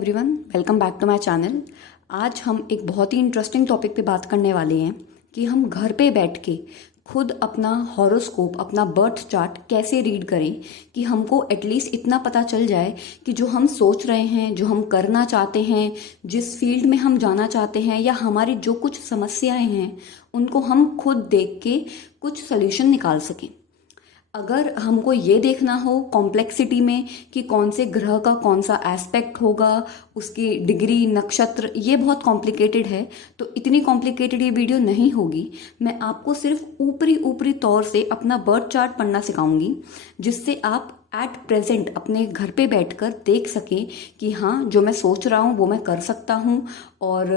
Everyone, welcome back to my channel. आज हम एक बहुत ही इंटरेस्टिंग टॉपिक पे बात करने वाले हैं कि हम घर पे बैठ के खुद अपना हॉरोस्कोप, अपना बर्थ चार्ट कैसे रीड करें कि हमको एटलीस्ट इतना पता चल जाए कि जो हम सोच रहे हैं, जो हम करना चाहते हैं, जिस फील्ड में हम जाना चाहते हैं या हमारी जो कुछ समस्याएं हैं उनको हम खुद देख के कुछ सॉल्यूशन निकाल सकें। अगर हमको ये देखना हो कॉम्प्लेक्सिटी में कि कौन से ग्रह का कौन सा एस्पेक्ट होगा, उसकी डिग्री, नक्षत्र, ये बहुत कॉम्प्लिकेटेड है, तो इतनी कॉम्प्लिकेटेड ये वीडियो नहीं होगी। मैं आपको सिर्फ ऊपरी ऊपरी तौर से अपना बर्थ चार्ट पढ़ना सिखाऊंगी, जिससे आप एट प्रेजेंट अपने घर पे बैठकर देख सकें कि हाँ, जो मैं सोच रहा हूँ वो मैं कर सकता हूँ और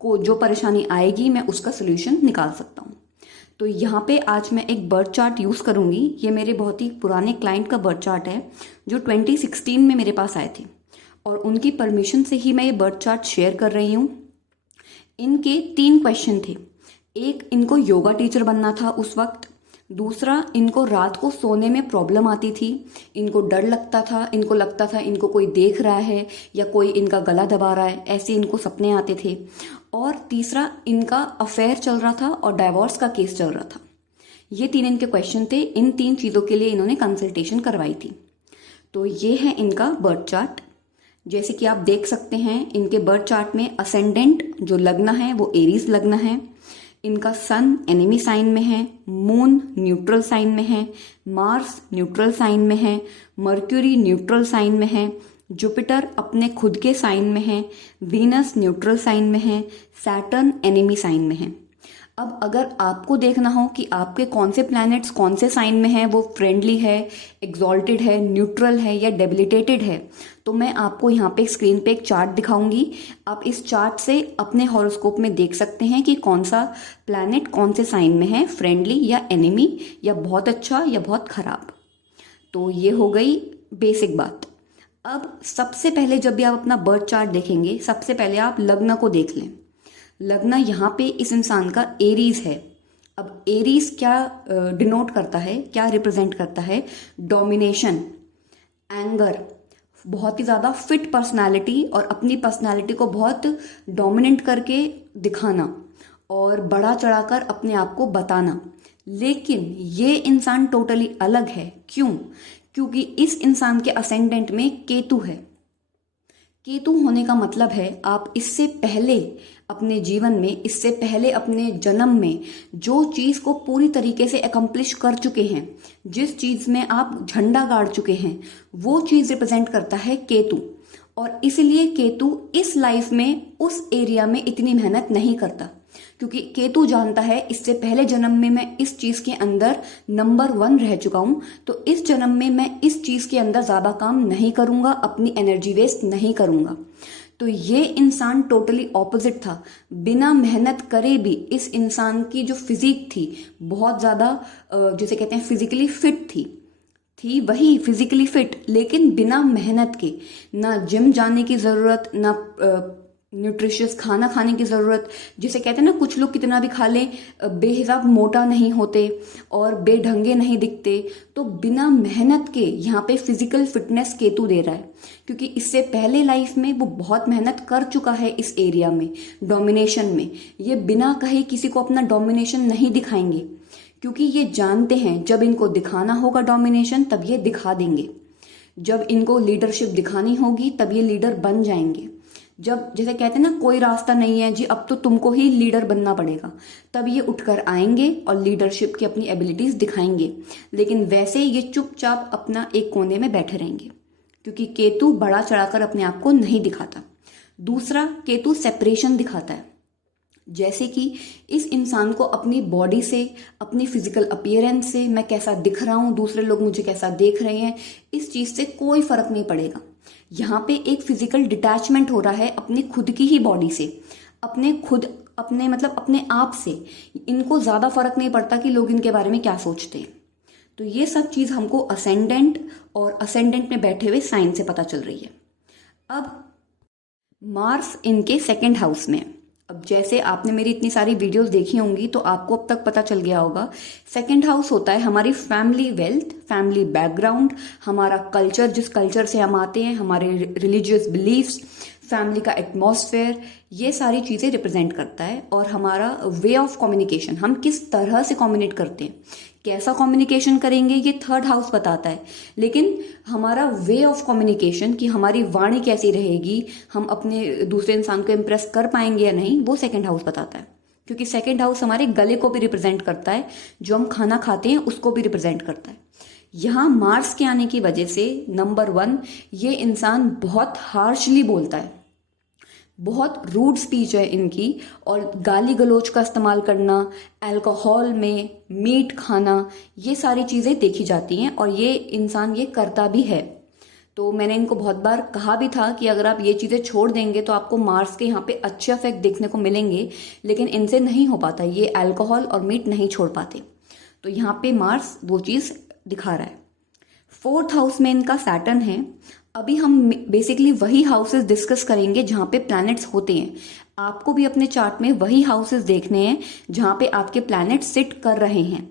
को जो परेशानी आएगी मैं उसका सोल्यूशन निकाल सकता हूँ। तो यहाँ पे आज मैं एक बर्थ चार्ट यूज़ करूँगी। ये मेरे बहुत ही पुराने क्लाइंट का बर्थ चार्ट है जो 2016 में मेरे पास आए थे और उनकी परमिशन से ही मैं ये बर्थ चार्ट शेयर कर रही हूँ। इनके 3 क्वेश्चन थे। एक, इनको योगा टीचर बनना था उस वक्त। दूसरा, इनको रात को सोने में प्रॉब्लम आती थी, इनको डर लगता था, इनको लगता था इनको कोई देख रहा है या कोई इनका गला दबा रहा है, ऐसे इनको सपने आते थे। और तीसरा, इनका अफेयर चल रहा था और डाइवोर्स का केस चल रहा था। ये 3 इनके क्वेश्चन थे। इन 3 चीज़ों के लिए इन्होंने कंसल्टेशन करवाई थी। तो ये है इनका बर्थ चार्ट। जैसे कि आप देख सकते हैं, इनके बर्थ चार्ट में असेंडेंट जो लग्न है वो एरीज लग्न है, इनका सन एनिमी साइन में है, मून न्यूट्रल साइन में है, मार्स न्यूट्रल साइन में है, मर्क्यूरी न्यूट्रल साइन में है, जुपिटर अपने खुद के साइन में है, वीनस न्यूट्रल साइन में है, सैटर्न एनिमी साइन में है। अब अगर आपको देखना हो कि आपके कौन से प्लैनेट्स कौन से साइन में है, वो फ्रेंडली है, एग्जॉल्टेड है, न्यूट्रल है या डेबिलिटेटेड है, तो मैं आपको यहाँ पे स्क्रीन पे एक चार्ट दिखाऊंगी। आप इस चार्ट से अपने हॉरोस्कोप में देख सकते हैं कि कौन सा प्लैनेट कौन से साइन में है, फ्रेंडली या एनिमी या बहुत अच्छा या बहुत खराब। तो ये हो गई बेसिक बात। अब सबसे पहले जब भी आप अपना बर्थ चार्ट देखेंगे, सबसे पहले आप लग्न को देख लें। लग्न यहाँ पे इस इंसान का एरीज है। अब एरीज क्या डिनोट करता है, क्या रिप्रेजेंट करता है? डोमिनेशन, एंगर, बहुत ही ज़्यादा फिट पर्सनालिटी और अपनी पर्सनालिटी को बहुत डोमिनेंट करके दिखाना और बढ़ा चढ़ाकर अपने आप को बताना। लेकिन ये इंसान टोटली अलग है। क्यों? क्योंकि इस इंसान के असेंडेंट में केतु है। केतु होने का मतलब है आप इससे पहले अपने जीवन में, इससे पहले अपने जन्म में जो चीज़ को पूरी तरीके से एकम्प्लिश कर चुके हैं, जिस चीज़ में आप झंडा गाड़ चुके हैं, वो चीज़ रिप्रेजेंट करता है केतु। और इसलिए केतु इस लाइफ में उस एरिया में इतनी मेहनत नहीं करता, क्योंकि केतु जानता है इससे पहले जन्म में मैं इस चीज़ के अंदर नंबर 1 रह चुका हूँ, तो इस जन्म में मैं इस चीज़ के अंदर ज़्यादा काम नहीं करूँगा, अपनी एनर्जी वेस्ट नहीं करूँगा। तो ये इंसान टोटली ऑपोजिट था। बिना मेहनत करे भी इस इंसान की जो फिजिक थी बहुत ज़्यादा, जिसे कहते हैं फिजिकली फिट थी वही फिजिकली फिट, लेकिन बिना मेहनत के, ना जिम जाने की ज़रूरत, ना न्यूट्रिशियस खाना खाने की ज़रूरत। जिसे कहते हैं ना, कुछ लोग कितना भी खा लें बेहिसाब मोटा नहीं होते और बेढंगे नहीं दिखते। तो बिना मेहनत के यहाँ पे फिजिकल फिटनेस केतु दे रहा है, क्योंकि इससे पहले लाइफ में वो बहुत मेहनत कर चुका है इस एरिया में, डोमिनेशन में। ये बिना कहे किसी को अपना डोमिनेशन नहीं दिखाएंगे, क्योंकि ये जानते हैं जब इनको दिखाना होगा डोमिनेशन तब ये दिखा देंगे। जब इनको लीडरशिप दिखानी होगी तब ये लीडर बन जाएंगे। जब जैसे कहते हैं ना, कोई रास्ता नहीं है जी, अब तो तुमको ही लीडर बनना पड़ेगा, तब ये उठकर आएंगे और लीडरशिप की अपनी एबिलिटीज दिखाएंगे। लेकिन वैसे ये चुपचाप अपना एक कोने में बैठे रहेंगे, क्योंकि केतु बड़ा चढ़ाकर अपने आप को नहीं दिखाता। दूसरा, केतु सेपरेशन दिखाता है। जैसे कि इस इंसान को अपनी बॉडी से, अपनी फिजिकल अपीयरेंस से, मैं कैसा दिख रहा हूँ, दूसरे लोग मुझे कैसा देख रहे हैं, इस चीज़ से कोई फर्क नहीं पड़ेगा। यहाँ पे एक फिजिकल डिटैचमेंट हो रहा है अपनी खुद की ही बॉडी से, अपने आप से। इनको ज़्यादा फर्क नहीं पड़ता कि लोग इनके बारे में क्या सोचते हैं। तो ये सब चीज़ हमको असेंडेंट और असेंडेंट में बैठे हुए साइन से पता चल रही है। अब मार्स इनके 2nd हाउस में। अब जैसे आपने मेरी इतनी सारी वीडियोस देखी होंगी तो आपको अब तक पता चल गया होगा, 2nd हाउस होता है हमारी फैमिली वेल्थ, फैमिली बैकग्राउंड, हमारा कल्चर, जिस कल्चर से हम आते हैं, हमारे रिलीजियस बिलीव्स। फैमिली का एटमॉस्फेयर, ये सारी चीज़ें रिप्रेजेंट करता है। और हमारा वे ऑफ कम्युनिकेशन, हम किस तरह से कम्युनिकेट करते हैं, कैसा कम्युनिकेशन करेंगे, ये थर्ड हाउस बताता है। लेकिन हमारा वे ऑफ कम्युनिकेशन, कि हमारी वाणी कैसी रहेगी, हम अपने दूसरे इंसान को इम्प्रेस कर पाएंगे या नहीं, वो सेकंड हाउस बताता है। क्योंकि सेकंड हाउस हमारे गले को भी रिप्रेजेंट करता है, जो हम खाना खाते हैं उसको भी रिप्रेजेंट करता है। यहाँ मार्स के आने की वजह से नंबर 1, ये इंसान बहुत हार्शली बोलता है, बहुत रूड स्पीच है इनकी, और गाली गलौज का इस्तेमाल करना, अल्कोहल में मीट खाना, ये सारी चीज़ें देखी जाती हैं और ये इंसान ये करता भी है। तो मैंने इनको बहुत बार कहा भी था कि अगर आप ये चीज़ें छोड़ देंगे तो आपको मार्स के यहाँ पे अच्छे इफेक्ट देखने को मिलेंगे, लेकिन इनसे नहीं हो पाता, ये अल्कोहल और मीट नहीं छोड़ पाते। तो यहाँ पे मार्स वो चीज़ दिखा रहा है। 4th हाउस में इनका सैटर्न है। अभी हम बेसिकली वही हाउसेस डिस्कस करेंगे जहाँ पे प्लैनेट्स होते हैं। आपको भी अपने चार्ट में वही हाउसेस देखने हैं जहाँ पे आपके प्लैनेट सिट कर रहे हैं,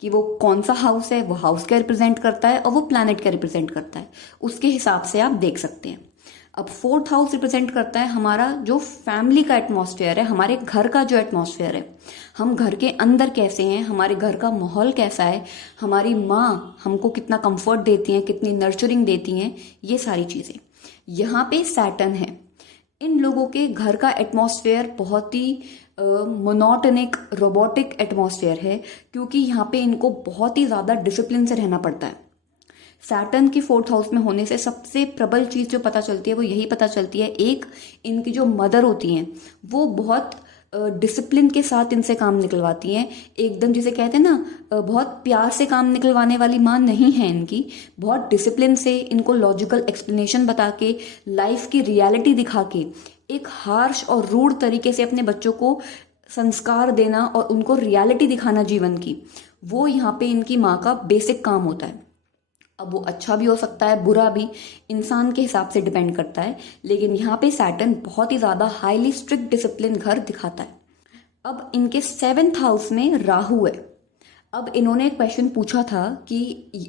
कि वो कौन सा हाउस है, वो हाउस क्या रिप्रेजेंट करता है और वो प्लैनेट क्या रिप्रेजेंट करता है, उसके हिसाब से आप देख सकते हैं। अब 4th हाउस रिप्रेजेंट करता है हमारा जो फैमिली का एटमॉस्फेयर है, हमारे घर का जो एटमॉस्फेयर है, हम घर के अंदर कैसे हैं, हमारे घर का माहौल कैसा है, हमारी माँ हमको कितना कंफर्ट देती हैं, कितनी नर्चरिंग देती हैं, ये सारी चीज़ें। यहाँ पे सैटर्न है। इन लोगों के घर का एटमॉस्फेयर बहुत ही मोनोटनिक रोबोटिक एटमॉस्फेयर है, क्योंकि यहाँ पे इनको बहुत ही ज़्यादा डिसिप्लिन से रहना पड़ता है। सैटर्न की 4th हाउस में होने से सबसे प्रबल चीज़ जो पता चलती है वो यही पता चलती है, एक, इनकी जो मदर होती हैं वो बहुत डिसिप्लिन के साथ इनसे काम निकलवाती हैं, एकदम जिसे कहते हैं ना, बहुत प्यार से काम निकलवाने वाली माँ नहीं है इनकी। बहुत डिसिप्लिन से इनको लॉजिकल एक्सप्लेनेशन बता के, लाइफ की रियलिटी दिखा के, एक हार्श और रूड तरीके से अपने बच्चों को संस्कार देना और उनको रियलिटी दिखाना जीवन की, वो यहाँ पे इनकी माँ का बेसिक काम होता है। अब वो अच्छा भी हो सकता है, बुरा भी, इंसान के हिसाब से डिपेंड करता है, लेकिन यहाँ पे सैटर्न बहुत ही ज़्यादा हाईली स्ट्रिक्ट डिसिप्लिन घर दिखाता है। अब इनके 7th हाउस में राहु है। अब इन्होंने एक क्वेश्चन पूछा था कि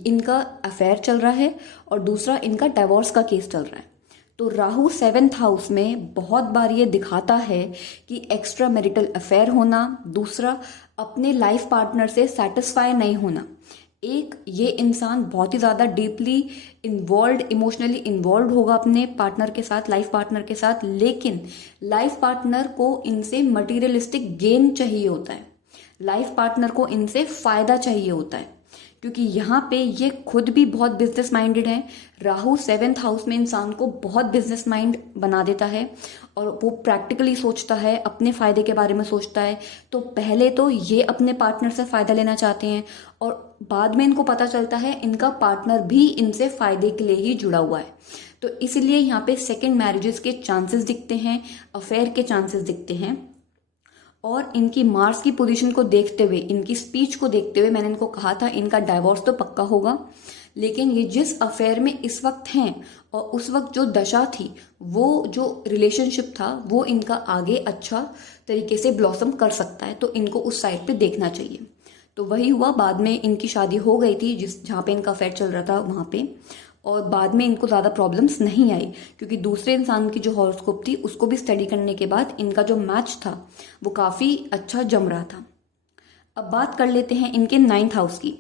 इनका अफेयर चल रहा है और दूसरा इनका डिवोर्स का केस चल रहा है। तो राहु 7th हाउस में बहुत बार ये दिखाता है कि एक्स्ट्रा मैरिटल अफेयर होना, दूसरा अपने लाइफ पार्टनर से सेटिस्फाई नहीं होना। एक, ये इंसान बहुत ही ज़्यादा डीपली इन्वॉल्व, इमोशनली इन्वॉल्व होगा अपने पार्टनर के साथ, लाइफ पार्टनर के साथ, लेकिन लाइफ पार्टनर को इनसे मटीरियलिस्टिक गेन चाहिए होता है, लाइफ पार्टनर को इनसे फ़ायदा चाहिए होता है, क्योंकि यहाँ पे ये खुद भी बहुत बिजनेस माइंडेड है। राहु 7th हाउस में इंसान को बहुत बिजनेस माइंड बना देता है और वो प्रैक्टिकली सोचता है, अपने फ़ायदे के बारे में सोचता है। तो पहले तो ये अपने पार्टनर से फ़ायदा लेना चाहते हैं और बाद में इनको पता चलता है इनका पार्टनर भी इनसे फ़ायदे के लिए ही जुड़ा हुआ है। तो इसलिए यहाँ पे सेकेंड मैरिजेस के चांसेस दिखते हैं, अफेयर के चांसेस दिखते हैं। और इनकी मार्स की पोजीशन को देखते हुए, इनकी स्पीच को देखते हुए मैंने इनको कहा था इनका डाइवोर्स तो पक्का होगा, लेकिन ये जिस अफेयर में इस वक्त हैं और उस वक्त जो दशा थी, वो जो रिलेशनशिप था, वो इनका आगे अच्छा तरीके से ब्लॉसम कर सकता है, तो इनको उस साइड पे देखना चाहिए। तो वही हुआ, बाद में इनकी शादी हो गई थी जहाँ पे इनका अफेयर चल रहा था वहाँ पे, और बाद में इनको ज़्यादा प्रॉब्लम्स नहीं आई, क्योंकि दूसरे इंसान की जो हॉरोस्कोप थी उसको भी स्टडी करने के बाद इनका जो मैच था वो काफ़ी अच्छा जम रहा था। अब बात कर लेते हैं इनके 9th हाउस की।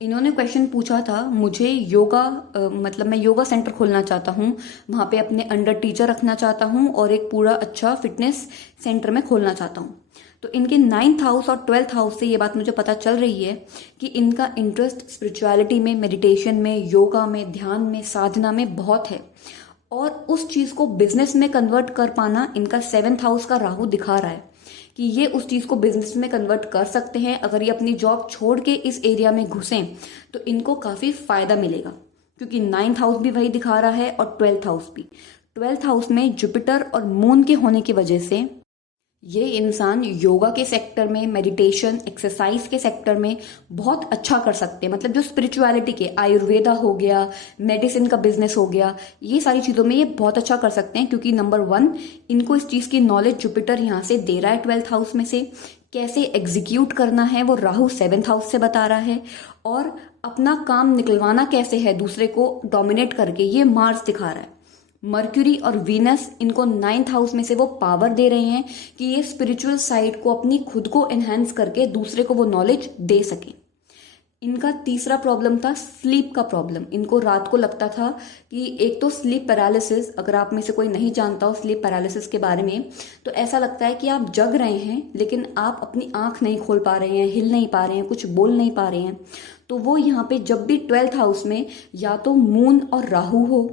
इन्होंने क्वेश्चन पूछा था, मुझे योगा मतलब मैं योगा सेंटर खोलना चाहता हूँ, वहाँ पे अपने अंडर टीचर रखना चाहता हूँ और एक पूरा अच्छा फिटनेस सेंटर में खोलना चाहता हूँ। तो इनके 9th हाउस और 12th हाउस से ये बात मुझे पता चल रही है कि इनका इंटरेस्ट स्पिरिचुअलिटी में, मेडिटेशन में, योगा में, ध्यान में, साधना में बहुत है, और उस चीज़ को बिजनेस में कन्वर्ट कर पाना इनका 7th हाउस का राहु दिखा रहा है कि ये उस चीज़ को बिजनेस में कन्वर्ट कर सकते हैं। अगर ये अपनी जॉब छोड़ के इस एरिया में घुसें तो इनको काफ़ी फ़ायदा मिलेगा, क्योंकि 9th हाउस भी वही दिखा रहा है और 12th हाउस भी। 12th हाउस में जुपिटर और मून के होने की वजह से ये इंसान योगा के सेक्टर में, मेडिटेशन, एक्सरसाइज के सेक्टर में बहुत अच्छा कर सकते हैं। मतलब जो स्पिरिचुअलिटी के, आयुर्वेदा हो गया, मेडिसिन का बिजनेस हो गया, ये सारी चीज़ों में ये बहुत अच्छा कर सकते हैं, क्योंकि नंबर 1 इनको इस चीज़ की नॉलेज जुपिटर यहाँ से दे रहा है 12th हाउस में से। कैसे एग्जीक्यूट करना है वो राहु 7th हाउस से बता रहा है, और अपना काम निकलवाना कैसे है दूसरे को डोमिनेट करके, ये मार्स दिखा रहा है। मर्क्यूरी और वीनस इनको 9th हाउस में से वो पावर दे रहे हैं कि ये स्पिरिचुअल साइड को अपनी खुद को एनहेंस करके दूसरे को वो नॉलेज दे सकें। इनका तीसरा प्रॉब्लम था स्लीप का प्रॉब्लम। इनको रात को लगता था कि एक तो स्लीप पैरालिसिस, अगर आप में से कोई नहीं जानता हो स्लीप पैरालिसिस के बारे में, तो ऐसा लगता है कि आप जग रहे हैं लेकिन आप अपनी आंख नहीं खोल पा रहे हैं, हिल नहीं पा रहे हैं, कुछ बोल नहीं पा रहे हैं। तो वो यहाँ पे जब भी 12th हाउस में या तो मून और राहु हो,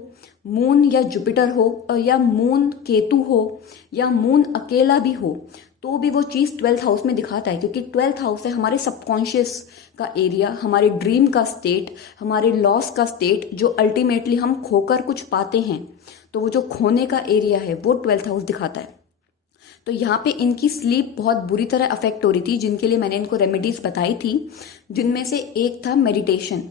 मून या जुपिटर हो, या मून केतु हो, या मून अकेला भी हो, तो भी वो चीज़ 12th हाउस में दिखाता है, क्योंकि 12th हाउस है हमारे सबकॉन्शियस का एरिया, हमारे ड्रीम का स्टेट, हमारे लॉस का स्टेट, जो अल्टीमेटली हम खोकर कुछ पाते हैं। तो वो जो खोने का एरिया है वो 12th हाउस दिखाता है। तो यहाँ पे इनकी स्लीप बहुत बुरी तरह अफेक्ट हो रही थी, जिनके लिए मैंने इनको रेमेडीज बताई थी, जिनमें से एक था मेडिटेशन।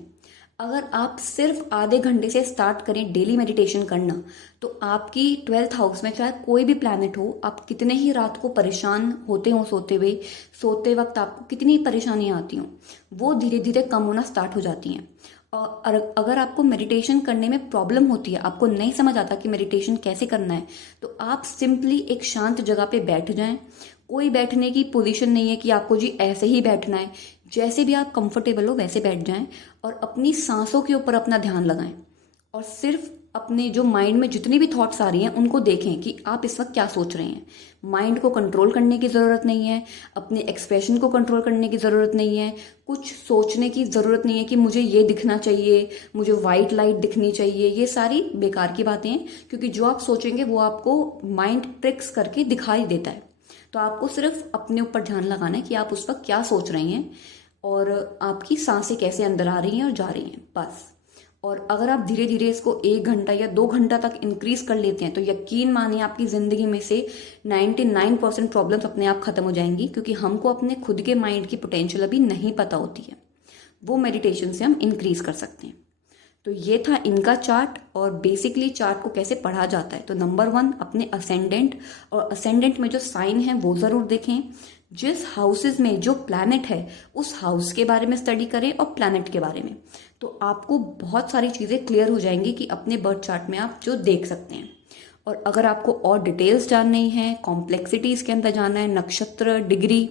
अगर आप सिर्फ आधे घंटे से स्टार्ट करें डेली मेडिटेशन करना, तो आपकी 12th हाउस में चाहे कोई भी प्लैनेट हो, आप कितने ही रात को परेशान होते हो सोते वक्त आपको कितनी परेशानियां आती हों, वो धीरे धीरे कम होना स्टार्ट हो जाती हैं। और अगर आपको मेडिटेशन करने में प्रॉब्लम होती है, आपको नहीं समझ आता कि मेडिटेशन कैसे करना है, तो आप सिंपली एक शांत जगह पे बैठ जाएं। कोई बैठने की पोजीशन नहीं है कि आपको जी ऐसे ही बैठना है, जैसे भी आप कंफर्टेबल हो वैसे बैठ जाएं और अपनी सांसों के ऊपर अपना ध्यान लगाएं और सिर्फ अपने जो माइंड में जितनी भी थॉट्स आ रही हैं उनको देखें कि आप इस वक्त क्या सोच रहे हैं। माइंड को कंट्रोल करने की ज़रूरत नहीं है, अपने एक्सप्रेशन को कंट्रोल करने की ज़रूरत नहीं है, कुछ सोचने की ज़रूरत नहीं है कि मुझे ये दिखना चाहिए, मुझे वाइट लाइट दिखनी चाहिए। ये सारी बेकार की बातें हैं, क्योंकि जो आप सोचेंगे वो आपको माइंड ट्रिक्स करके दिखाई देता है। तो आपको सिर्फ अपने ऊपर ध्यान लगाना है कि आप उस वक्त क्या सोच रहे हैं और आपकी सांसें कैसे अंदर आ रही हैं और जा रही हैं, बस। और अगर आप धीरे धीरे इसको 1 घंटा या 2 घंटा तक इंक्रीज कर लेते हैं, तो यकीन मानिए आपकी ज़िंदगी में से 99% प्रॉब्लम्स अपने आप खत्म हो जाएंगी, क्योंकि हमको अपने खुद के माइंड की पोटेंशियल अभी नहीं पता होती है। वो मेडिटेशन से हम इंक्रीज कर सकते हैं। तो ये था इनका चार्ट, और बेसिकली चार्ट को कैसे पढ़ा जाता है। तो नंबर 1, अपने असेंडेंट, और असेंडेंट में जो साइन है वो ज़रूर देखें। जिस हाउसेस में जो प्लैनेट है उस हाउस के बारे में स्टडी करें और प्लैनेट के बारे में, तो आपको बहुत सारी चीज़ें क्लियर हो जाएंगी कि अपने बर्थ चार्ट में आप जो देख सकते हैं। और अगर आपको और डिटेल्स जाननी है, कॉम्प्लेक्सिटीज़ के अंदर जानना है, नक्षत्र, डिग्री,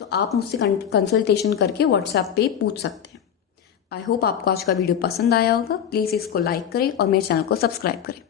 तो आप मुझसे कंसल्टेशन करके व्हाट्सएप पे पूछ सकते हैं। आई होप आपको आज का वीडियो पसंद आया होगा। प्लीज़ इसको लाइक करें और मेरे चैनल को सब्सक्राइब करें।